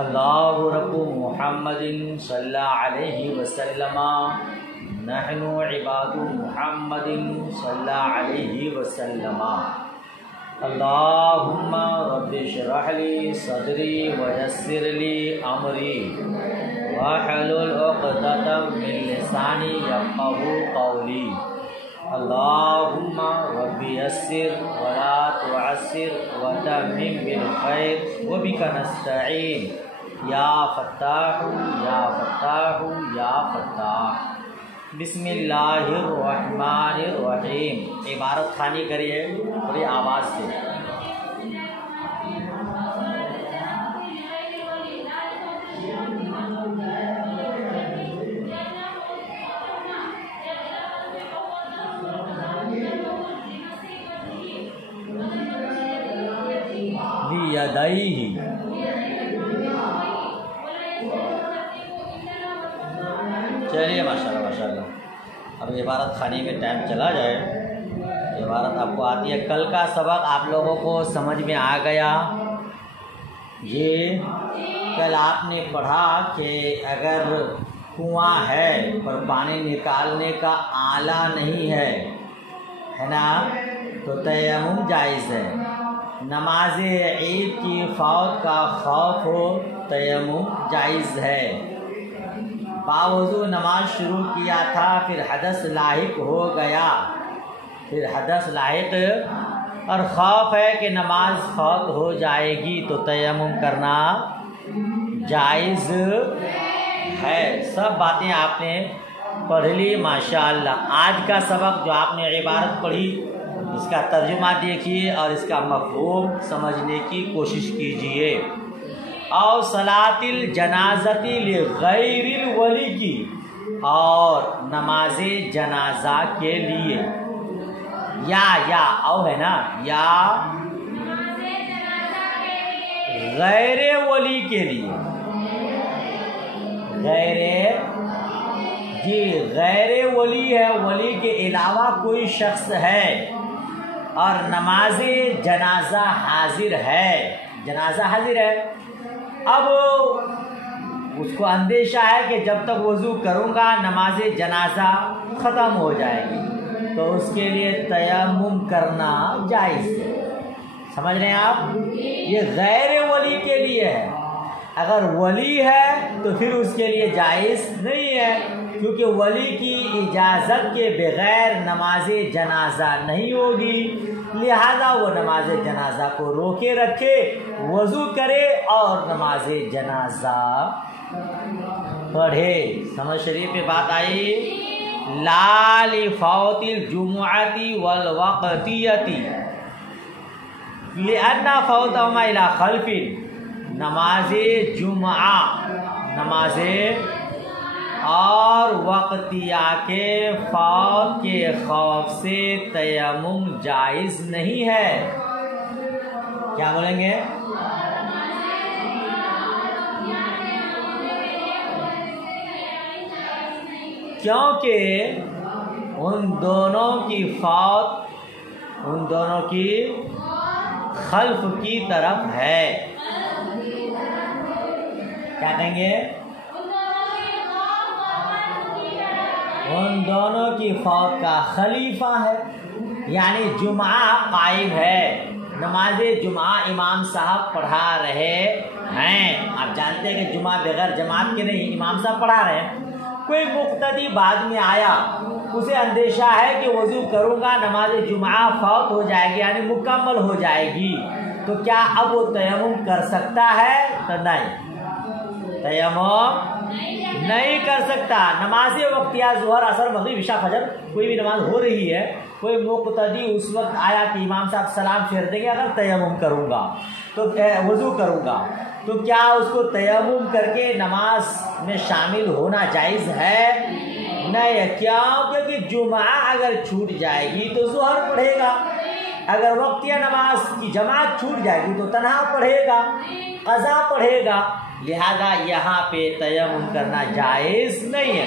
अल्लाहु रब्बु मुहम्मदिन सल्लल्लाहु अलैहि वसल्लम नहनु इबादु मुहम्मदिन सल्लल्लाहु अलैहि वसल्लम। अल्लाहुम्मा रब्बि इश्रह ली सदरी व यस्सिर ली अमरी वहलुल उक़दतम मिन लिसानी यफ़क़हू क़ौली। अल्लाहुम्मा रब्बि यस्सिर वला तुअस्सिर व तम्मिम बिल खैर व बिका नस्तईन या फत्ताहु या फत्ताहु या फत्ताह। बिस्मिल्लाहिर रहमानिर रहीम। इबारत खानी करिए थोड़ी आवाज़ से। यदैहि चलिए माशाल्लाह माशाल्लाह। अब इबारत खाने में टाइम चला जाए। इबारत आपको आती है। कल का सबक आप लोगों को समझ में आ गया। ये कल आपने पढ़ा कि अगर कुआं है पर पानी निकालने का आला नहीं है ना, तो तयम्मुम जायज़ है। नमाज ईद की फ़ौत का खौफ हो तयम्मुम जायज़ है। बावजूद नमाज शुरू किया था, फिर हदस लाहिक हो गया, फिर हदस लाहिक और खौफ है कि नमाज फ़ौत हो जाएगी, तो तयम्मुम करना जायज़ है। सब बातें आपने पढ़ ली माशाअल्लाह। आज का सबक जो आपने इबारत पढ़ी, इसका तर्जुमा देखिए और इसका मफ़हूम समझने की कोशिश कीजिए। और सलातिल जनाज़ती लिग़ैरिल वली की, और नमाज जनाजा के लिए या औ है ना, या गैर वली के लिए, गैर वली है, वली के अलावा कोई शख्स है और नमाज जनाजा हाजिर है, जनाजा हाजिर है। अब उसको अंदेशा है कि जब तक वज़ू करूँगा नमाज जनाजा ख़त्म हो जाएगी, तो उसके लिए तयम्मुम करना जायज़ है। समझ रहे हैं आप? ये गैर वली के लिए है। अगर वली है तो फिर उसके लिए जायज़ नहीं है, क्योंकि वली की इजाज़त के बग़ैर नमाज जनाजा नहीं होगी। लिहाजा वो नमाज जनाजा को रोके रखे, वज़ू करे और नमाज जनाजा पढ़े। समझ शरीफ पे बात आई। ला लिफ़ौतिल जुमुअती वल वक़तियती लिअन्ना फ़ौतहुमा इला खल्फ़िन। नमाज जुमा, नमाज और वक़तिया के फ़ौत के खौफ से तयम्मुम जायज़ नहीं है। क्या बोलेंगे? क्योंकि उन दोनों की फ़ौत उन दोनों की खल्फ की तरफ है। क्या कहेंगे? उन दोनों की फ़ौत का खलीफा है, यानी जुमा कायम है। नमाज जुमा इमाम साहब पढ़ा रहे हैं। आप जानते हैं कि जुमा बगैर जमात के नहीं, इमाम साहब पढ़ा रहे हैं। कोई मुक्तदी बाद में आया, उसे अंदेशा है कि वज़ू करूँगा नमाज जुमा फ़ौत हो जाएगी, यानी मुकम्मल हो जाएगी, तो क्या अब वो तयम्मुम कर सकता है? तो नहीं, तयम्मुम नहीं कर सकता। नमाज वक्तिया ज़ुहर, असर, मग़रिब, इशा, फजर कोई भी नमाज हो रही है, कोई मुक़्तदी उस वक्त आया कि इमाम साहब सलाम फेर देंगे, अगर तयम्मुम करूँगा तो वज़ू करूँगा, तो क्या उसको तयम्मुम करके नमाज में शामिल होना जायज़ है? नहीं। क्यों? क्योंकि जुमा अगर छूट जाएगी तो ज़ुहर पढ़ेगा, अगर वक्तिया नमाज की जमात छूट जाएगी तो तन्हा पढ़ेगा, क़ज़ा पढ़ेगा। लिहाजा यहाँ पे तयम्मुम करना जायज़ नहीं है।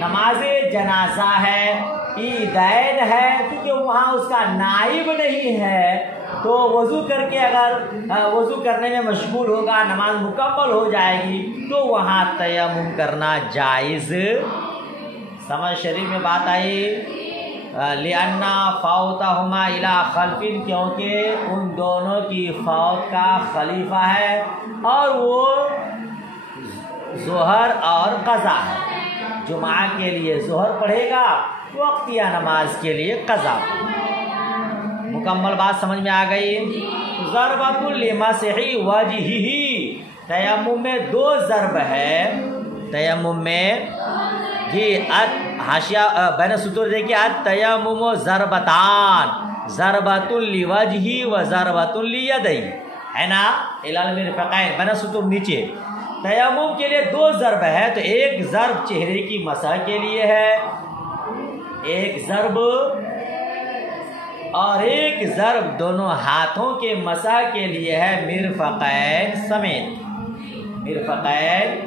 नमाज जनाजा है, ईदैन है, क्योंकि वहाँ उसका नाइब नहीं है, तो वज़ू करके अगर वज़ू करने में मशगूल होगा, नमाज मुकम्मल हो जाएगी, तो वहाँ तयम्मुम करना जायज़। समझ शरीफ में बात आई। लिअन्ना फ़ौतहुमा इला खल्फिन, क्योंकि उन दोनों की फौत का खलीफा है और वो ज़ोहर और क़ज़ा है। जुमा के लिए ज़ोहर पढ़ेगा, वक्तिया नमाज के लिए क़ज़ा। मुकम्मल बात समझ में आ गई। ज़रबतुल लिमसही वजहिही, तयम्मुम में 2 ज़रब है। तयम्मुम में जी हाशिया बैन सुतूर देखिए, तयम्मुम ज़रबतान, ज़रबतुल लिवजही व ज़रबतुल लियदैन, है ना। इलाल मिरफ़क़ैन बैन सुतूर नीचे। तयम्मुम के लिए 2 ज़रब है, तो एक ज़रब चेहरे की मसह के लिए है, एक ज़रब, और एक ज़रब दोनों हाथों के मसह के लिए है, मिरफ़क़ैन समेत। मिरफ़क़ैन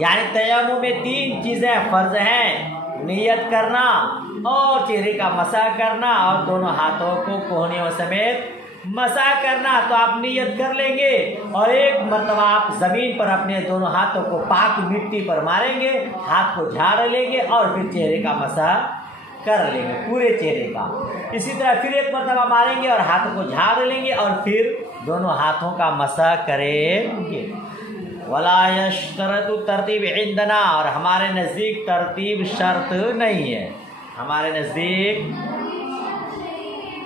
यानी तयम्मुम में 3 चीज़ें फ़र्ज हैं, नियत करना और चेहरे का मसह करना और दोनों हाथों को कोहनियों समेत मसह करना। तो आप नियत कर लेंगे और एक मरतबा आप ज़मीन पर अपने दोनों हाथों को पाक मिट्टी पर मारेंगे, हाथ को झाड़ लेंगे और फिर चेहरे का मसह कर लेंगे, पूरे चेहरे का। इसी तरह फिर एक मरतबा मारेंगे और हाथों को झाड़ लेंगे और फिर दोनों हाथों का मसह करेंगे। वला यश्तरतु तरतीब इंदना, और हमारे नज़दीक तरतीब शर्त नहीं है। हमारे नज़दीक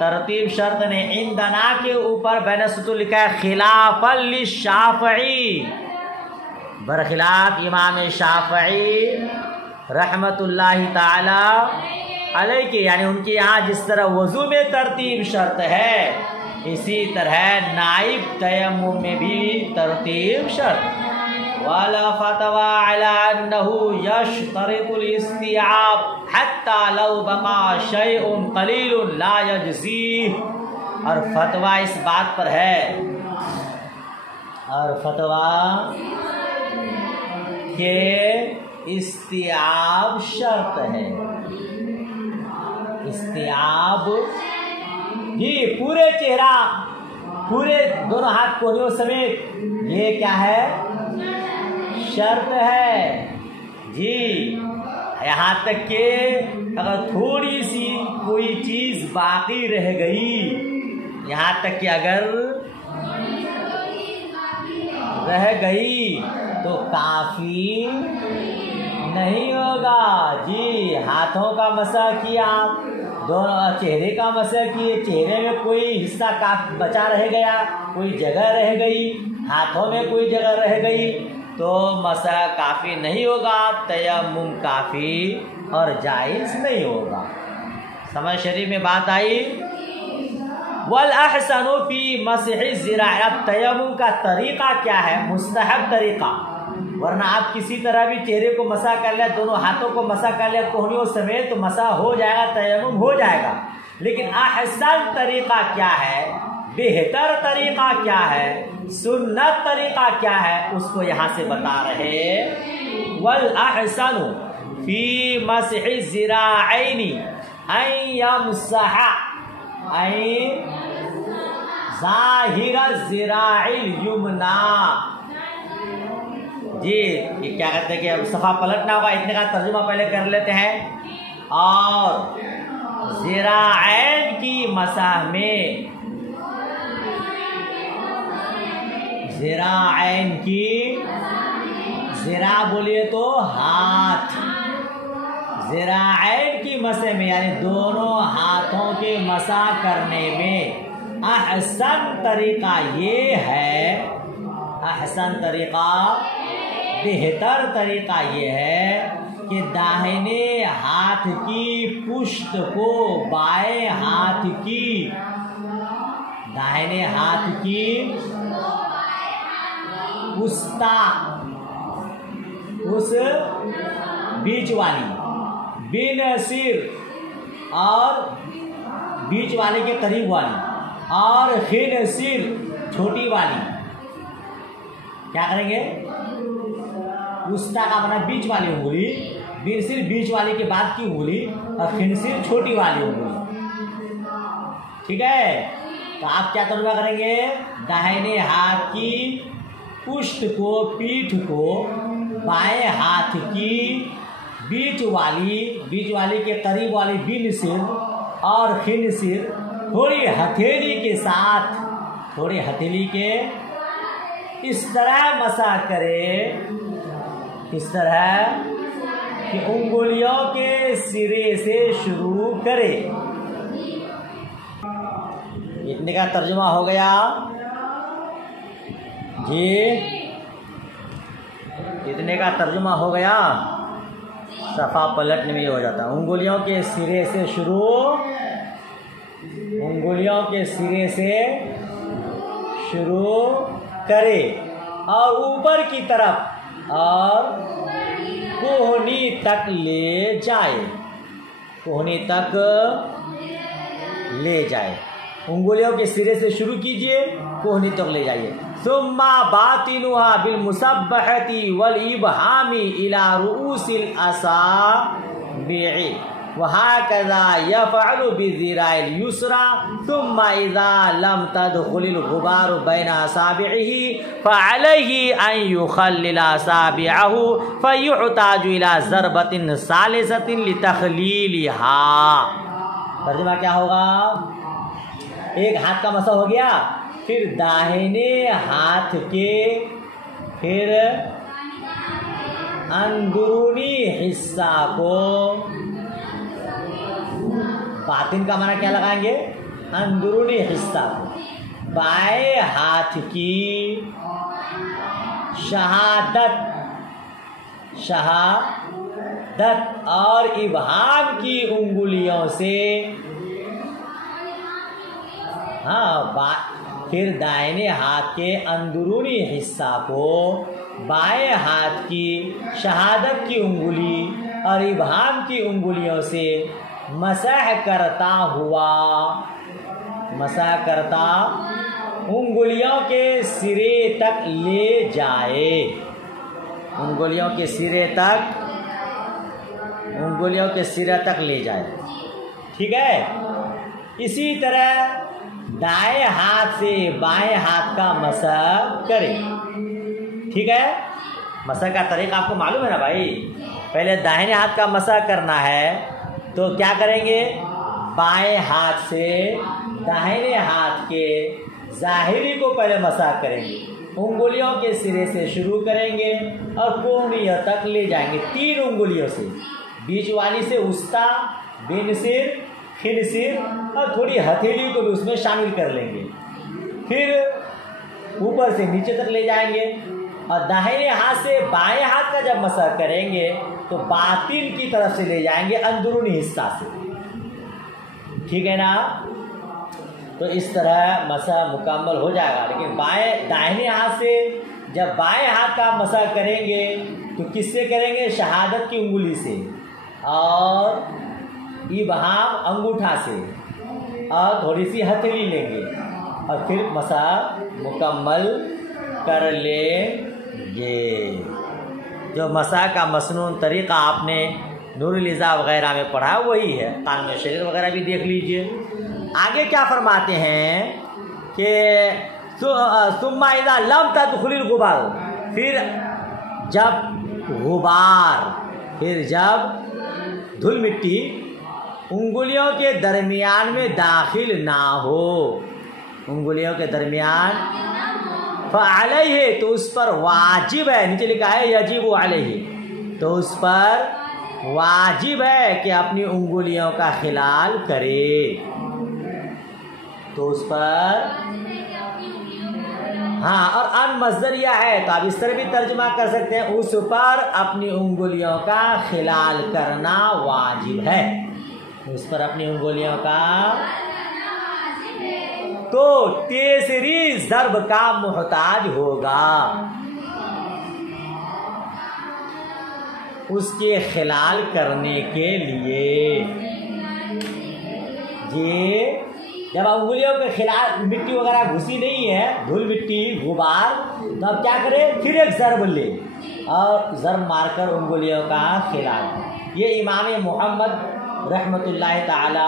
तरतीब शर्त नहीं। इंदना के ऊपर बैन सुतूर लिखा है खिलाफन लिशाफ़ई, बरखिलाफ इमाम शाफ़ई रहमतुल्लाहि ताला अलैहि के, यानी उनके यहाँ जिस तरह वज़ू में तरतीब शर्त है, इसी तरह नाइब तयम्मुम में भी तरतीब शर्त। वाला फतवा अला अन्नहु यश्तरितुल इस्तिआब हत्ता लौ बका शैउन कलीलुन ला यजज़ीह, और फतवा इस बात पर है, और फतवा के इस्तिआब शर्त है। इस्तिआब जी पूरे चेहरा, पूरे दोनों हाथ कोहनियों समेत, ये क्या है, शर्त है जी। यहाँ तक कि अगर थोड़ी सी कोई चीज़ बाकी रह गई, यहाँ तक कि अगर रह गई तो काफ़ी नहीं होगा जी। हाथों का मसह किया, दोनों चेहरे का मसह किए, चेहरे में कोई हिस्सा का बचा रह गया, कोई जगह रह गई, हाथों में कोई जगह रह गई, तो मसह काफ़ी नहीं होगा, तयम्मुम काफ़ी और जायज़ नहीं होगा। समझ शरीफ में बात आई। वल अहसनु फी मसहि ज़िराअ, तयम्मुम का तरीक़ा क्या है, मुस्तहब तरीक़ा, वरना आप किसी तरह भी चेहरे को मसा कर ले, दोनों हाथों को मसा कर ले कोहनियों समेत, तो मसा हो जाएगा, तयम्मुम हो जाएगा। लेकिन अहसन तरीक़ा क्या है, बेहतर तरीक़ा क्या है, सुन्नत तरीक़ा क्या है, उसको यहाँ से बता रहे। वल अहसनु फी मसहि ज़िराअैनि अन यमसह ज़ाहिर ज़िराइल युमना जी। ये क्या कहते हैं कि अब सफ़ा पलटना होगा, इतने का तर्जुमा पहले कर लेते हैं। और ज़िराऐन की मसाह में, ज़िराऐन की, ज़िरा बोलिए तो हाथ, ज़िराऐन की मसह में यानी दोनों हाथों के मसा करने में अहसन तरीक़ा ये है, अहसन तरीक़ा बेहतर तरीक़ा ये है कि दाहिने हाथ की पुष्ट को बाएं हाथ की, दाहिने हाथ की पुस्ता, उस बीच वाली, बिन सिर और बीच वाले के करीब वाली, और खिन सिर छोटी वाली, क्या करेंगे, पुस्ता का बना बीच वाली उंगली, बिनसिर बीच वाले के बाद की उंगली और खिनसिर छोटी वाली उंगली। ठीक है, तो आप क्या तर्जुमा करेंगे? दाहिने हाथ की पुष्ट को, पीठ को, बाएं हाथ की बीच वाली के करीब वाली बिनसिर और खिनसिर थोड़ी हथेली के साथ, थोड़ी हथेली के इस तरह मसा करे, इस तरह कि उंगलियों के सिरे से शुरू करे। इतने का तर्जुमा हो गया जी, इतने का तर्जुमा हो गया। सफ़ा पलटने में हो जाता है। उंगलियों के सिरे से शुरू, उंगलियों के सिरे से शुरू करे और ऊपर की तरफ और कोहनी तक ले जाए, कोहनी तक ले जाए। उंगलियों के सिरे से शुरू कीजिए, कोहनी तक ले जाइए। सुम्मा बातिनुहा बिल मुसब्बहती वल इबहामी इला रुऊसिल असाबि'i वहाकज़ा यफ़अलु बिज़िराइल युसरा सुम्मा इज़ा लम तदखुलिल गुबारु बैन असाबि'iही फ़अलैहि अन युख़ल्लिल असाबि'हु फ़युहताजु इला ज़रबतिन सालिसतिन लितख़लीलिहा। तर्जुमा क्या होगा? एक हाथ का मसा हो गया, फिर दाहिने हाथ के फिर अंदरूनी हिस्सा को, बातिन का माना क्या लगाएंगे? अंदरूनी हिस्सा को, बाएं हाथ की शहादत और इब्हाम की उंगलियों से, फिर दाहिने हाथ के अंदरूनी हिस्सा को बाएं हाथ की शहादत की उंगली और इब्हाम की उंगलियों से मसह करता उंगलियों के सिरे तक ले जाए, उंगलियों के सिरे तक ले जाए। ठीक है, इसी तरह दाएं हाथ से बाएं हाथ का मसा करें। ठीक है, मसा का तरीका आपको मालूम है ना भाई? पहले दाहिने हाथ का मसा करना है तो क्या करेंगे? बाएं हाथ से दाहिने हाथ के ज़ाहिरी को पहले मसा करेंगे, उंगलियों के सिरे से शुरू करेंगे और कोहनियों तक ले जाएंगे। 3 उंगलियों से, बीच वाली से उस्ता, बिनसिर, खिनसिर और थोड़ी हथेली को भी उसमें शामिल कर लेंगे। फिर ऊपर से नीचे तक ले जाएंगे और दाहिने हाथ से बाएं हाथ का जब मसा करेंगे तो बातिन की तरफ से ले जाएंगे, अंदरूनी हिस्सा से। ठीक है ना? तो इस तरह मसा मुकम्मल हो जाएगा। लेकिन दाहिने हाथ से जब बाएं हाथ का मसा करेंगे तो किससे करेंगे? शहादत की उंगली से और इब्हाम अंगूठा से और थोड़ी सी हथेली लेंगे और फिर मसा मुकम्मल कर लेंगे। जो मसा का मसनून तरीक़ा आपने नूरुल इज़ा वगैरह में पढ़ा वही है, कानून शरीयत वगैरह भी देख लीजिए। आगे क्या फरमाते हैं कि सुम्मा इज़ा लम तदखुलिल गुबार, फिर जब धूल मिट्टी उंगलियों के दरमियान में दाखिल ना हो, उंगलियों के दरमियान, फ़अलैहि, तो उस पर वाजिब है, नीचे लिखा है यजिबु अलैहि, तो उस पर वाजिब है कि अपनी उंगलियों का खिलाल करे। तो उस पर और अन मज़दरिया है तो आप इस तरह भी तर्जुमा कर सकते हैं, उस पर अपनी उंगलियों का खिलाल करना वाजिब है, उस पर अपनी उंगलियों का। तो तीसरी ज़र्ब का मुहताज होगा, उसके खिलाल करने के लिए। ये जब उंगलियों के खिलाफ मिट्टी वगैरह घुसी नहीं है, धूल मिट्टी गुबार, तो अब क्या करें? फिर एक ज़र्ब ले और ज़र्ब मारकर उंगलियों का खिलाल। ये इमाम मोहम्मद रहमतुल्लाह ताला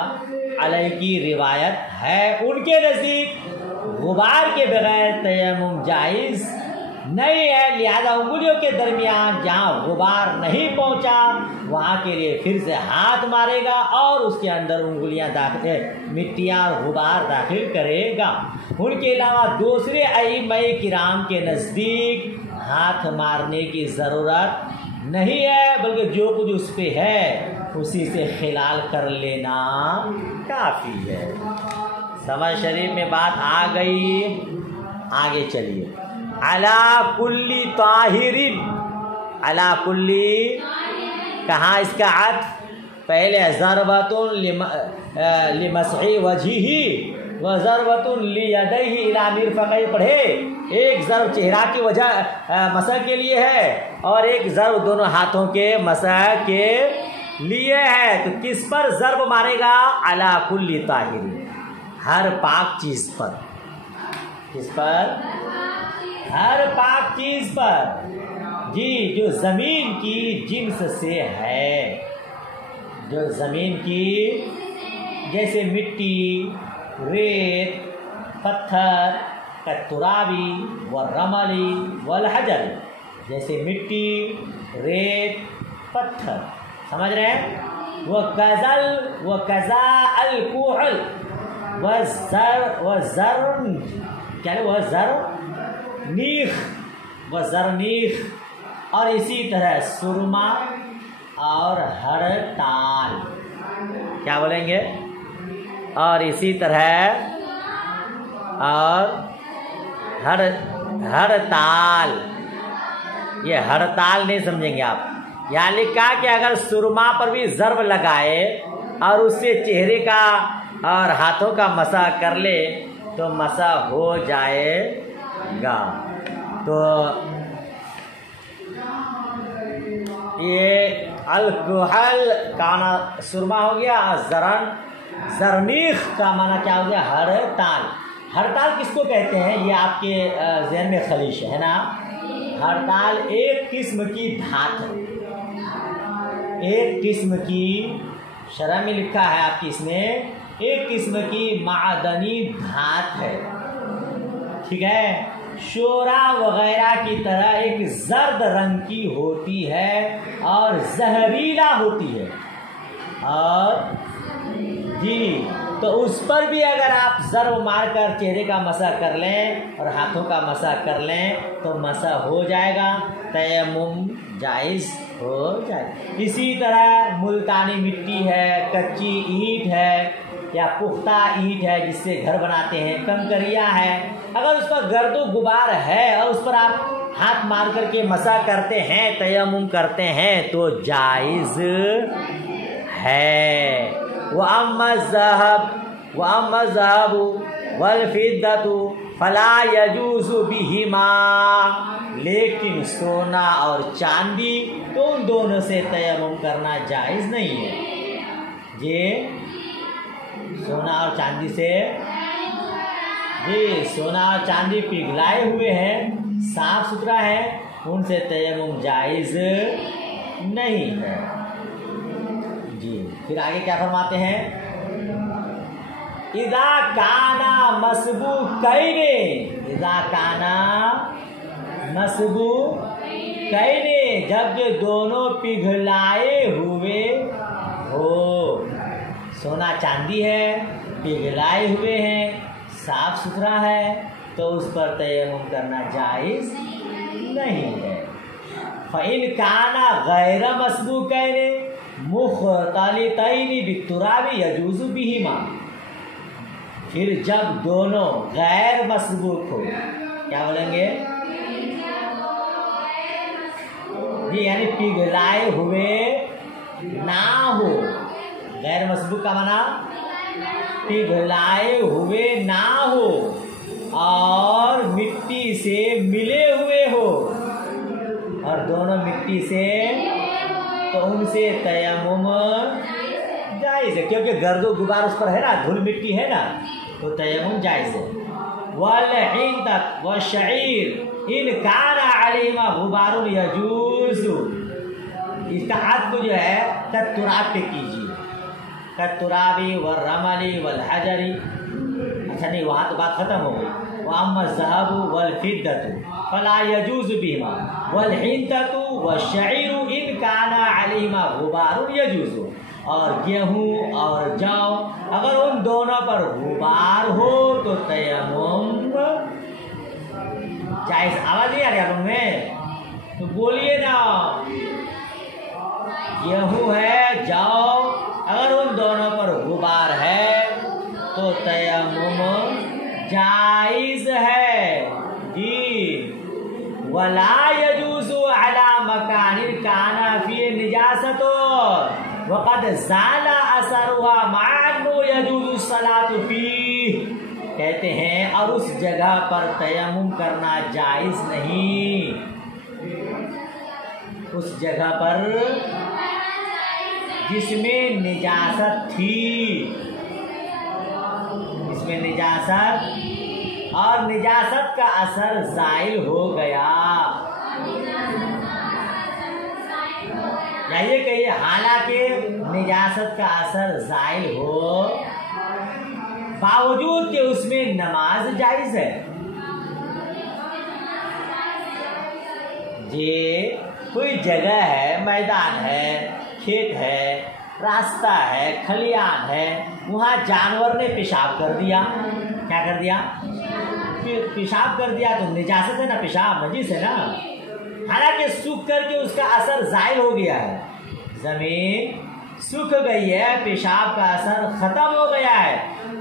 अलैहि की रिवायत है। उनके नज़दीक गुबार के बगैर तयम्मुम जायज़ नहीं है। लिहाजा उंगलियों के दरमियान जहाँ गुबार नहीं पहुँचा वहाँ के लिए फिर से हाथ मारेगा और उसके अंदर उंगलियाँ दाखिल मिट्टियाँ और गुबार दाखिल करेगा। उनके अलावा दूसरे अइम्मा किराम के नज़दीक हाथ मारने की ज़रूरत नहीं है, बल्कि जो कुछ उस पर है उसी से खिलाल कर लेना काफ़ी है। समझ शरीफ में बात आ गई। आगे चलिए। अला कुल्ली ताहिरिन, अला कुल्ली कहाँ इसका अर्थ? पहले ज़रबतुन लिमसही वजहिही व ज़रबतुन लियदैहि इला मिरफ़क़ैहि पढ़े। एक ज़रब चेहरा की वजह मसह के लिए है और एक ज़रब दोनों हाथों के मसह के लिए है। तो किस पर ज़रब मारेगा? अला कुल्ली ताहिरिन, हर पाक चीज़ पर। किस पर? हर पाक चीज़ पर जी, जो ज़मीन की जिन्स से है, जो ज़मीन की जैसे मिट्टी, रेत, पत्थर, कतुराबी व रमली वल हजर, जैसे मिट्टी, रेत, पत्थर, समझ रहे हैं? वह कज़ल व कज़ा अल कुहल व ज़र क्या है? वह ज़र नीख व ज़रनीख, और इसी तरह सुरमा और हड़ताल। क्या बोलेंगे? और इसी तरह और हड़ताल। ये हड़ताल नहीं समझेंगे आप। यहाँ लिखा कि अगर सुरमा पर भी ज़रब लगाए और उससे चेहरे का और हाथों का मसा कर ले तो मसा हो जाएगा। तो ये अल-कुहल का माना सुरमा हो गया, ज़रनीख का माना क्या हो गया? हड़ताल। हड़ताल किसको कहते हैं? ये आपके ज़हन में खलीश है ना। हड़ताल एक किस्म की धात है, एक किस्म की, शरह में लिखा है आपकी इसमें, एक किस्म की मादनी धात है, ठीक है। शोरा वगैरह की तरह एक जर्द रंग की होती है और जहरीला होती है। और जी, तो उस पर भी अगर आप ज़रब मारकर चेहरे का मसा कर लें और हाथों का मसा कर लें तो मसा हो जाएगा, तयम्मुम जायज़ हो जाएगा। इसी तरह मुल्तानी मिट्टी है, कच्ची ईंट है या पुख्ता ईंट है जिससे घर बनाते हैं, कंकरिया है, अगर उस पर गर्दो गुबार है और उस पर आप हाथ मार करके मसा करते हैं, तयम्मुम करते हैं तो जायज़ है। वअम्मा ज़हब वल फिद्दतु फला यजूज़ु बिहिमा, लेकिन सोना और चांदी तो उन दोनों से तयम्मुम करना जायज़ नहीं है। ये सोना और चांदी से, जी सोना और चांदी पिघलाए हुए हैं, साफ सुथरा है, उनसे तयम्मुम जायज़ नहीं है। जी फिर आगे क्या फरमाते हैं? इज़ा काना मसबूकैने, इज़ा काना मसबूकैने, जब ये दोनों पिघलाए हुए हो, सोना चांदी है, पिघलाए हुए हैं, साफ सुथरा है, तो उस पर तयम्मुम करना जायज़ नहीं है। फ़इन काना गैर मसबूकैने मुख्तलितैनि बित्तुराबि यजूज़ु बिहिमा, फिर जब दोनों गैर मसबूक हो, क्या बोलेंगे जी, यानी पिघलाए हुए ना हो। गैर मसबूक का माना पिघलाए हुए ना हो और मिट्टी से मिले हुए हो, और दोनों मिट्टी से, तो उनसे तयम्मुम जायज़ है, क्योंकि गर्दो गुबार उस पर है ना, धूल मिट्टी है ना, तो तयम्मुम जायज़ है। वल हिंदत व शईर इन काना अलैहिमा गुबारुन यजूज़ु, इसका अत्व जो है कत्तुराब पे कीजिए, कत्तुराबी व रमली वल हजरी। अच्छा नहीं, वहाँ तो बात खत्म हो गई। वअम्मा ज़हबु वल फिद्दतु फला यजूज़ु बिहिमा वल हिंततु वश्शईरु इन काना अलैहिमा गुबारुन यजूज़ु। और गेहूँ और जौ अगर उन दोनों पर गुबार हो तो तयम्मुम जायज़। आवाज़ नहीं आ रही आप में तो बोलिए ना। गेहूँ है, जौ, अगर उन दोनों पर गुबार है तो तयम्मुम जायज़ है जी। वला यजूज़ु अला मकानिन काना फी निजासतो वक़द ज़ाला असरुहा माअन्नु यजूज़ु सलातु फी। कहते हैं और उस जगह पर तयम्मुम करना जायज़ नहीं, उस जगह पर जिसमें निजासत थी, इसमें निजासत और निजासत का असर ज़ाइल हो गया। या ये कहिए हालांकि निजासत का असर ज़ाइल हो बावजूद कि उसमें नमाज जायज़ है जी। कोई जगह है, मैदान है, खेत है, रास्ता है, खलियान है, वहाँ जानवर ने पेशाब कर दिया। क्या कर दिया? पेशाब कर दिया तो निजासत है ना, पेशाब नजीस है ना। हालांकि सूख करके उसका असर ज़ाइल हो गया है, ज़मीन सूख गई है, पेशाब का असर ख़त्म हो गया है,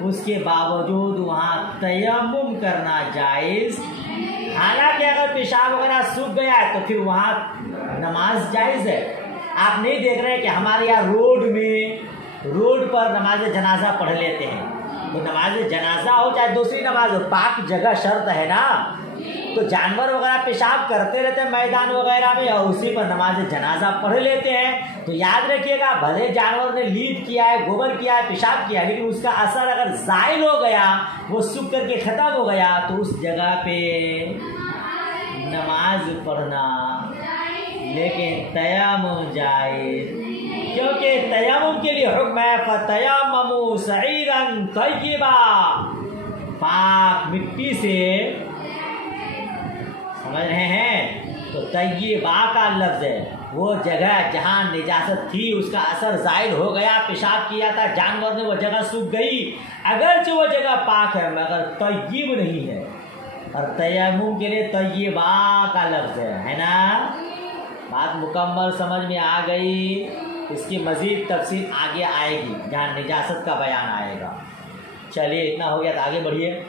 उसके बावजूद वहाँ तयम्मुम करना जायज़। हालांकि अगर पेशाब वगैरह सूख गया है तो फिर वहाँ नमाज जायज़ है। आप नहीं देख रहे हैं कि हमारे यहाँ रोड पर नमाज जनाजा पढ़ लेते हैं, तो नमाज जनाजा हो चाहे दूसरी नमाज हो, पाक जगह शर्त है ना। तो जानवर वगैरह पेशाब करते रहते हैं मैदान वगैरह में और उसी पर नमाज जनाजा पढ़ लेते हैं। तो याद रखिएगा, भले जानवर ने लीद किया है, गोबर किया है, पेशाब किया है, लेकिन उसका असर अगर ज़ाइल हो गया, वो सूख करके ख़त्म हो गया, तो उस जगह पे नमाज पढ़ना लेकिन तयम्मुम जायज़, क्योंकि तयम्मुम के लिए हुक्म है फ़तयम्ममू सईरन तय्यिबा, पाक मिट्टी से, समझ रहे हैं। तो तय्यिबा का लफ्ज़ है वो जगह जहाँ निजासत थी, उसका असर ज़ाइल हो गया, पेशाब किया था जानवर ने, वो जगह सूख गई, अगरचे वो जगह पाक है मगर तय्यिब नहीं है। और तयम्मुम के लिए तय्यिबा का लफ्ज़ है ना। बात मुकम्मल समझ में आ गई। इसकी मज़ीद तफसील आगे आएगी जहाँ निजासत का बयान आएगा। चलिए इतना हो गया तो आगे बढ़िए।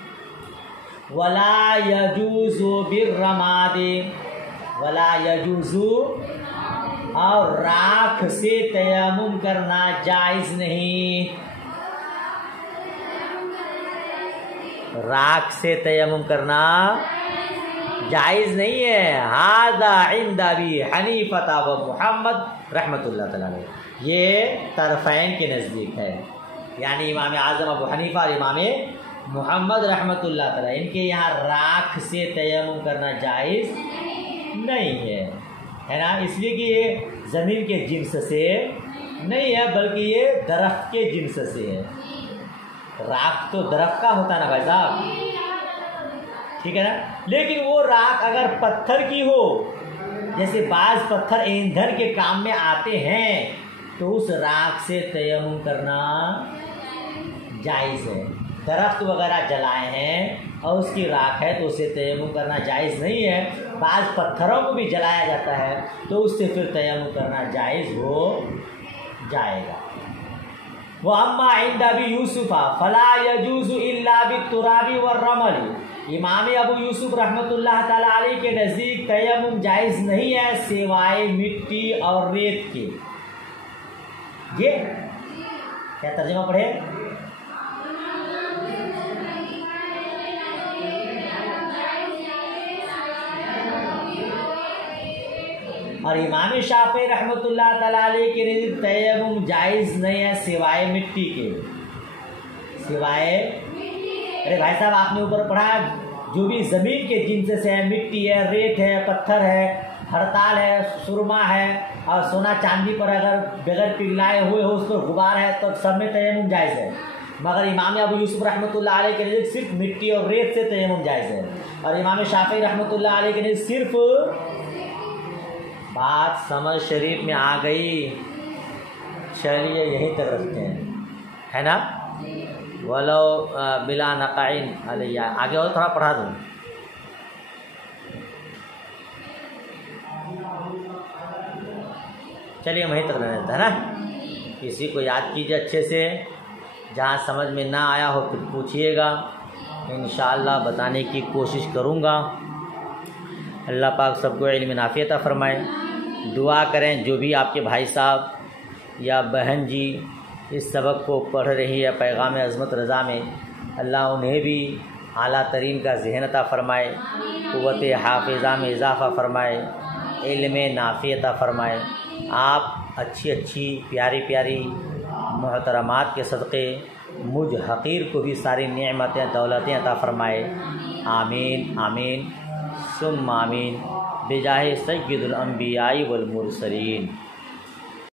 वला यजूज़ु बिर्रमादि, वला यजूज़ु और राख से तयम्मुम करना जायज़ नहीं, राख से तयम्मुम करना जायज़ नहीं है। हादा इंद अबी हनीफा व मुहम्मद रहमतुल्लाह तआला अलैह, ये तरफ़ैन के नज़दीक है, यानी इमाम आज़म अबू हनीफा और इमाम मुहम्मद रहमतुल्लाह तआला, इनके यहाँ राख से तयम्मुम करना जायज़ नहीं है ना। इसलिए कि ये ज़मीन के जिन्स से नहीं है, बल्कि ये दरख्त के जिन्स से है। राख तो दरख्त का होता है ना भाई साहब, ठीक है ना। लेकिन वो राख अगर पत्थर की हो, जैसे बाज़ पत्थर ईंधन के काम में आते हैं, तो उस राख से तयम्मुम करना जायज़ है। दरख्त वगैरह जलाए हैं और उसकी राख है तो उससे तयम्मुम करना जायज़ नहीं है। बाज़ पत्थरों को भी जलाया जाता है तो उससे फिर तयम्मुम करना जायज़ हो जाएगा। वो अम्मा इंद अबी यूसुफ़ा फला यजूज़ु इल्ला बित्तुराबी वर्रमली, इमाम अबू यूसुफ रहमतुल्लाह ताला अलैह के नज़दीक तयम्मुम जायज़ नहीं है सिवाय मिट्टी और रेत के। ये क्या तर्जुमा पढ़े? और इमाम शाफ़ी रहमतुल्लाह ताला अलैह के नज़दीक तयम्मुम जायज़ नहीं है सिवाय मिट्टी के, सिवाय, अरे भाई साहब आपने ऊपर पढ़ा जो भी ज़मीन के जिन्स से है, मिट्टी है, रेत है, पत्थर है, हड़ताल है, सुरमा है, और सोना चांदी पर अगर बगैर पिघलाए हुए हो उस पर गुबार है तो सब में तयम्मुम जायज़ है, मगर इमाम अबू यूसुफ रहमतुल्लाह अलैह के नज़दीक सिर्फ मिट्टी और रेत से तयम्मुम जायज़ है, और इमाम शाफी रहमतुल्लाह अलैह के नज़दीक सिर्फ। बात समझ शरीफ में आ गई। चलिए यहीं तक रखते हैं, है ना। वलो बिला नक़ाइन अलैया, आगे और थोड़ा पढ़ा दूँ। चलिए वहीं तक रहता है ना। किसी को याद कीजिए अच्छे से, जहाँ समझ में ना आया हो फिर पूछिएगा, इंशाअल्लाह बताने की कोशिश करूँगा। अल्लाह पाक सबको इल्म नाफ़ी अता फरमाए। दुआ करें जो भी आपके भाई साहब या बहन जी इस सबक को पढ़ रही है पैगाम अज़मत रज़ा में, अल्लाह उन्हें भी आला तरीन का ज़हन अता फरमाए, क़ुव्वत हाफ़िज़ा में इज़ाफ़ा फरमाए, इल्म नाफ़ी अता फरमाए। आप अच्छी अच्छी प्यारी प्यारी मोहतरमात के सदक़े मुझ हक़ीर को भी सारी नेमतें दौलतें अता फ़रमाए। आमीन आमीन सुम्मा आमीन बिजाहे सय्यिदुल अंबियाई वल मुरसलीन।